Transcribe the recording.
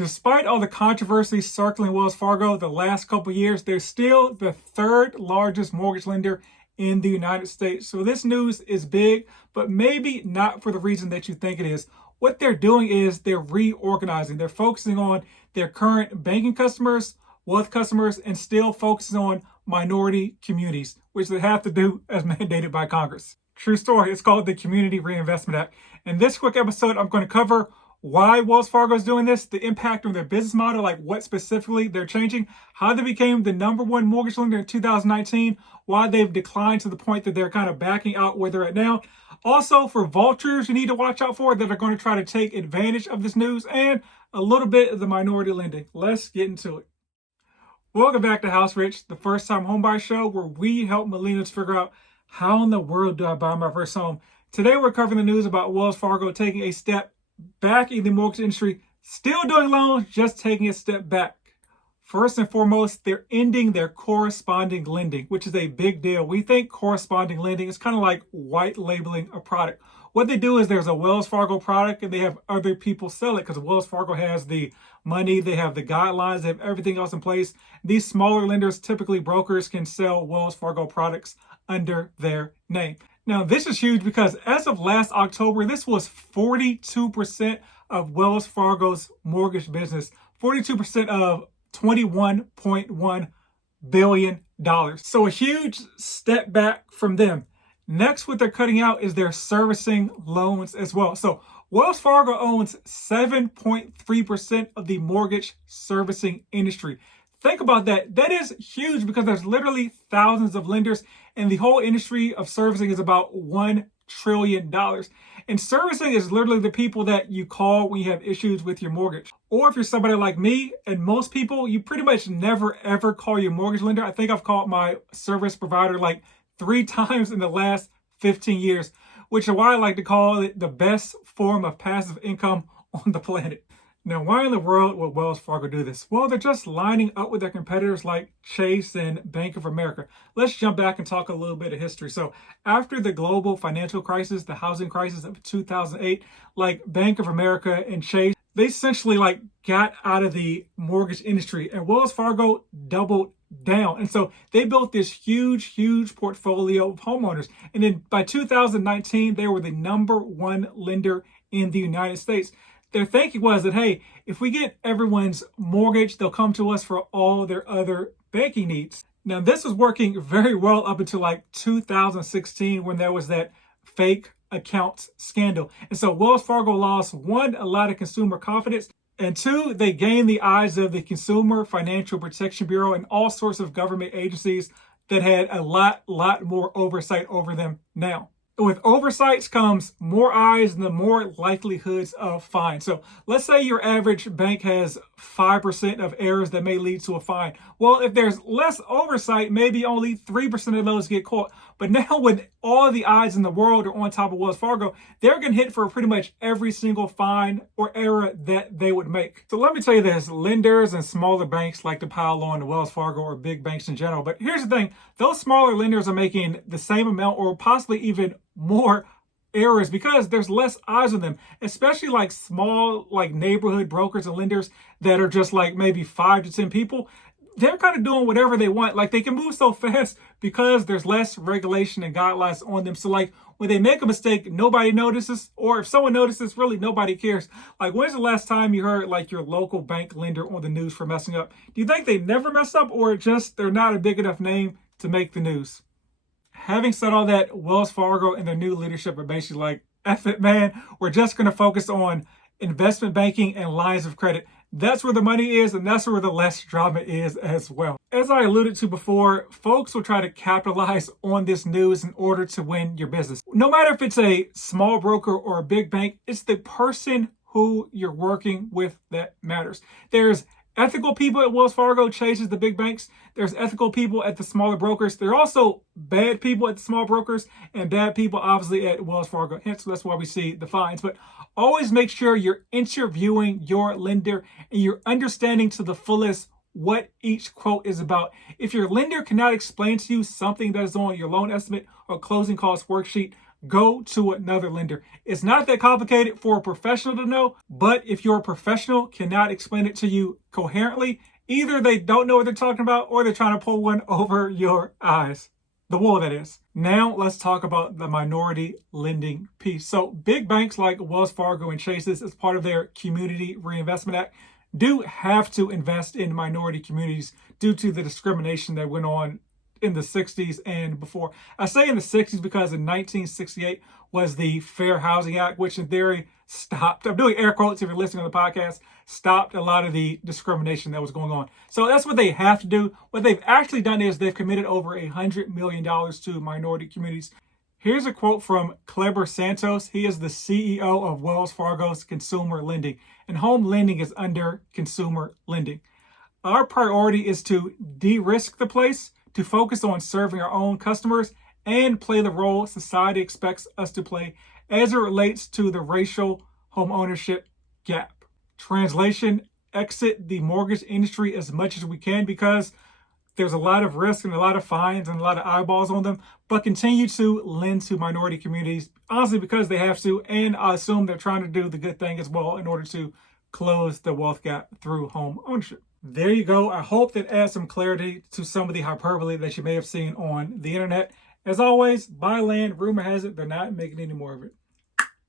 Despite all the controversy circling Wells Fargo the last couple years, they're still the third largest mortgage lender in the United States. So this news is big, but maybe not for the reason that you think it is. What they're doing is they're reorganizing. They're focusing on their current banking customers, wealth customers, and still focusing on minority communities, which they have to do as mandated by Congress. True story. It's called the Community Reinvestment Act. In this quick episode, I'm going to cover why Wells Fargo is doing this, the impact on their business model, like what specifically they're changing, how they became the number one mortgage lender in 2019, why they've declined to the point that they're kind of backing out where they're at now. Also, for vultures you need to watch out for that are going to try to take advantage of this news, and a little bit of the minority lending. Let's get into it. Welcome back to House Rich, the first time homebuyer show where we help millennials figure out how in the world do I buy my first home. Today we're covering the news about Wells Fargo taking a step back in the mortgage industry, still doing loans, just taking a step back. First and foremost, they're ending their corresponding lending, which is a big deal. We think corresponding lending is kind of like white labeling a product. What they do is there's a Wells Fargo product and they have other people sell it because Wells Fargo has the money, they have the guidelines, they have everything else in place. These smaller lenders, typically brokers, can sell Wells Fargo products under their name. Now, this is huge because as of last October, this was 42% of Wells Fargo's mortgage business, 42% of $21.1 billion. So a huge step back from them. Next, what they're cutting out is their servicing loans as well. So Wells Fargo owns 7.3% of the mortgage servicing industry. Think about that. That is huge because there's literally thousands of lenders and the whole industry of servicing is about $1 trillion. And servicing is literally the people that you call when you have issues with your mortgage. Or if you're somebody like me and most people, you pretty much never ever call your mortgage lender. I think I've called my service provider like 3 times in the last 15 years, which is why I like to call it the best form of passive income on the planet. Now, why in the world would Wells Fargo do this? Well, they're just lining up with their competitors like Chase and Bank of America. Let's jump back and talk a little bit of history. So after the global financial crisis, the housing crisis of 2008, like Bank of America and Chase, they essentially got out of the mortgage industry and Wells Fargo doubled down. And so they built this huge portfolio of homeowners. And then by 2019, they were the number one lender in the United States. Their thinking was that, hey, if we get everyone's mortgage, they'll come to us for all their other banking needs. Now, this was working very well up until 2016 when there was that fake accounts scandal. And so Wells Fargo lost, one, a lot of consumer confidence, and two, they gained the eyes of the Consumer Financial Protection Bureau and all sorts of government agencies that had a lot more oversight over them now. With oversights comes more eyes and the more likelihoods of fines. So let's say your average bank has 5% of errors that may lead to a fine. Well, if there's less oversight, maybe only 3% of those get caught. But now when all the eyes in the world are on top of Wells Fargo, they're getting hit for pretty much every single fine or error that they would make. So let me tell you this, lenders and smaller banks like to pile on to Wells Fargo or big banks in general. But here's the thing, those smaller lenders are making the same amount or possibly even more errors because there's less eyes on them, especially small neighborhood brokers and lenders that are just maybe 5 to 10 people. They're kind of doing whatever they want. They can move so fast because there's less regulation and guidelines on them. So when they make a mistake, nobody notices, or if someone notices, really nobody cares. When's the last time you heard your local bank lender on the news for messing up? Do you think they never mess up, or just they're not a big enough name to make the news? Having said all that, Wells Fargo and their new leadership are basically F it, man. We're just going to focus on investment banking and lines of credit. That's where the money is, and that's where the less drama is as well. As I alluded to before, folks will try to capitalize on this news in order to win your business. No matter if it's a small broker or a big bank, it's the person who you're working with that matters. There's ethical people at Wells Fargo, Chase, the big banks. There's ethical people at the smaller brokers. There are also bad people at the small brokers and bad people, obviously, at Wells Fargo. Hence, that's why we see the fines. But always make sure you're interviewing your lender and you're understanding to the fullest what each quote is about. If your lender cannot explain to you something that is on your loan estimate or closing cost worksheet, go to another lender. It's not that complicated for a professional to know, but if your professional cannot explain it to you coherently, either they don't know what they're talking about or they're trying to pull one over your eyes. The wool, that is. Now let's talk about the minority lending piece. So big banks like Wells Fargo and Chase's, as part of their Community Reinvestment Act, do have to invest in minority communities due to the discrimination that went on in the 60s and before. I say in the 60s because in 1968 was the Fair Housing Act, which in theory stopped, I'm doing air quotes if you're listening on the podcast, stopped a lot of the discrimination that was going on. So that's what they have to do. What they've actually done is they've committed over $100 million to minority communities. Here's a quote from Kleber Santos. He is the CEO of Wells Fargo's Consumer Lending, and home lending is under consumer lending. Our priority is to de-risk the place, to focus on serving our own customers, and play the role society expects us to play as it relates to the racial home ownership gap. Translation: exit the mortgage industry as much as we can because there's a lot of risk and a lot of fines and a lot of eyeballs on them, but continue to lend to minority communities, honestly, because they have to, and I assume they're trying to do the good thing as well in order to close the wealth gap through home ownership. There you go. I hope that adds some clarity to some of the hyperbole that you may have seen on the internet. As always, buy land. Rumor has it they're not making any more of it.